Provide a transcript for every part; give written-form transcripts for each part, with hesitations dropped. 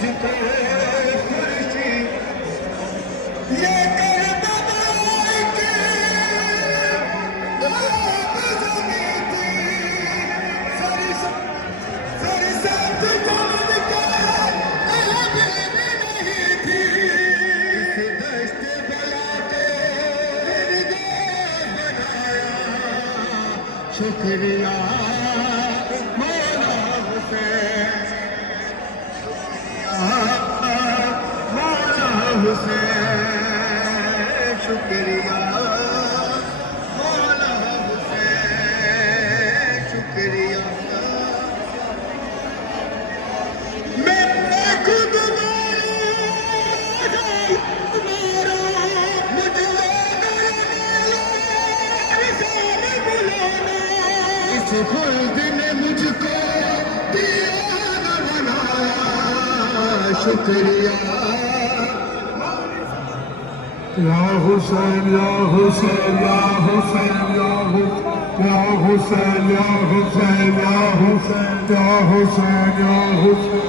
मुझको खुर्शी ये करबला के रात जमी थी सरसत चांद का अलग नहीं थी इस दश्त बला पे निगाह बनाया शुक्रिया मौला हुसैन मौला हुसैन शुक्रिया मौला हुसैन शुक्रिया मैं खुद इस खुद ने मुझको दीवाना बनाया शुक्रिया या हुसैन या हुसैन या हुसैन या हुसैन या हुसैन या हुसैन या हुसैन या हुसैन या हुसैन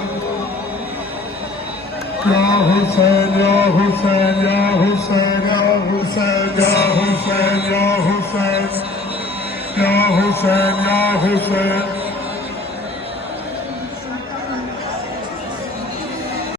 या हुसैन या हुसैन या हुसैन या हुसैन या हुसैन या हुसैन या हुसैन